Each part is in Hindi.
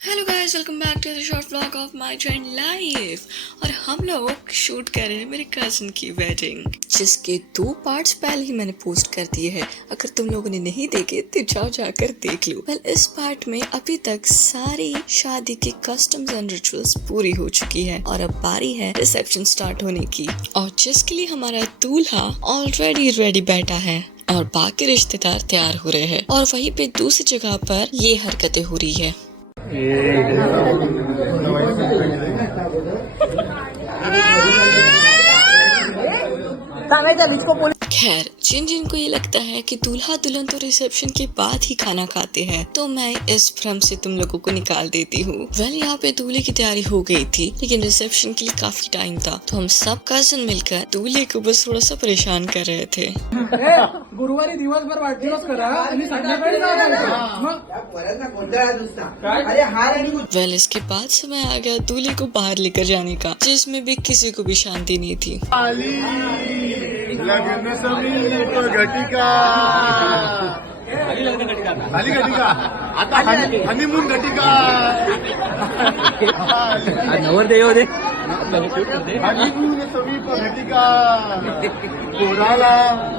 Hello guys, welcome back to the short vlog of my joint life. और हम लोग शूट कर रहे हैं मेरे कजिन की वेडिंग, जिसके 2 पार्ट्स पहले ही मैंने पोस्ट कर दिए हैं। अगर तुम लोगों ने नहीं देखे तो जाओ जाकर देख लो। वेल, इस पार्ट में अभी तक सारी शादी की कस्टम्स एंड रिचुअल्स पूरी हो चुकी है और अब बारी है रिसेप्शन स्टार्ट होने की, और जिसके लिए हमारा दूल्हा ऑलरेडी रेडी बैठा है और बाकी रिश्तेदार तैयार हो रहे हैं। और वहीं पे दूसरी जगह पर ये हरकतें हो रही है। खैर, जिन जिन को ये लगता है कि दूल्हा दुल्हन तो रिसेप्शन के बाद ही खाना खाते हैं, तो मैं इस भ्रम से तुम लोगों को निकाल देती हूँ। वेल, यहाँ पे दूल्हे की तैयारी हो गई थी, लेकिन रिसेप्शन के लिए काफी टाइम था, तो हम सब कजिन मिलकर दूल्हे को बस थोड़ा सा परेशान कर रहे थे। गुरुवारी दिवसभर वाढदिवस करा आणि संध्याकाळी जायचं. वेल, इसके बाद समय आ गया दूल्हे को बाहर लेकर जाने का, जिसमें भी किसी को भी शांति नहीं थी। लग्न समीप घटिका झाली घटिका आता हनीमून घटिका नवरदेव दे हनीमून समीप घटिका पोराला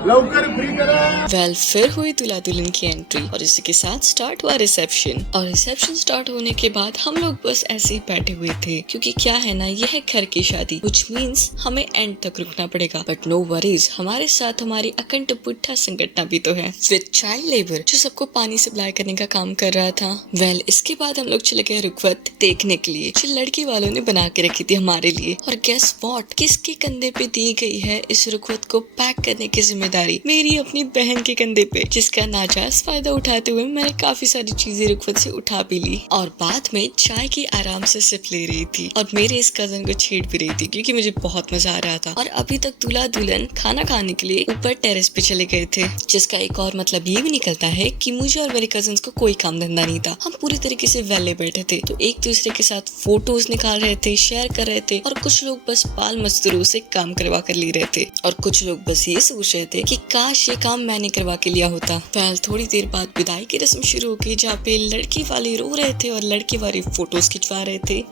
लवकर फ्री करा. वेल, फिर हुई दूल्हा दुल्हन की एंट्री और इसी के साथ स्टार्ट हुआ रिसेप्शन। और रिसेप्शन स्टार्ट होने के बाद हम लोग बस ऐसे ही बैठे हुए थे, क्योंकि क्या है ना, यह है घर की शादी, व्हिच मींस हमें एंड तक रुकना पड़ेगा। बट नो वरीज, हमारे साथ हमारी अखंड बुढ़ा संगठन भी तो है विद चाइल्ड लेबर, जो सबको पानी सप्लाई करने का काम कर रहा था। वेल, इसके बाद हम लोग चले गए रुखवत देखने के लिए, जो लड़की वालों ने बना के रखी थी हमारे लिए। और गेस व्हाट, किसके कंधे पे दी गई है इस रुखवत को पैक करने की जिम्मेदारी? मेरी अपनी बहन के कंधे पे, जिसका नाजायज फायदा उठाते हुए मैंने काफी सारी चीजें रुखवत से उठा भी ली और बाद में चाय की आराम से सिप ले रही थी और मेरे इस कजन को छेड़ भी रही थी, क्योंकि मुझे बहुत मजा आ रहा था। और अभी तक दूल्हा दुल्हन खाना खाने के लिए ऊपर टेरेस पे चले गए थे, जिसका एक और मतलब ये भी निकलता है कि मुझे और मेरे कजन को कोई काम धंधा नहीं था। हम पूरी तरीके से वेले बैठे थे, तो एक दूसरे के साथ फोटोज निकाल रहे थे, शेयर कर रहे थे, और कुछ लोग बस बाल मजदूरों से काम करवा कर ले रहे थे, और कुछ लोग बस ये सोच रहे थे कि काश ये काम मैंने करवा के लिया होता। वेल, थोड़ी देर बाद विदाई की रस्म शुरू हो गई, जहाँ पे लड़की वाले रो रहे थे और लड़के वाले फोटोज खिंचवा रहे थे।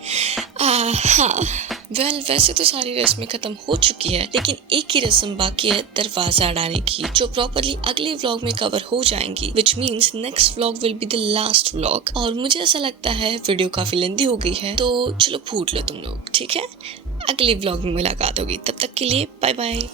हाँ, वेल, वैसे तो सारी रस्में खत्म हो चुकी है, लेकिन एक ही रस्म बाकी है, दरवाजा अड़ाने की, जो प्रॉपरली अगले व्लॉग में कवर हो जाएंगी, which means next vlog will be the last vlog. और मुझे ऐसा लगता है वीडियो काफी लेंदी हो गई है, तो चलो फूट लो तुम लोग, ठीक है? अगले व्लॉग में मुलाकात होगी, तब तक के लिए बाय बाय।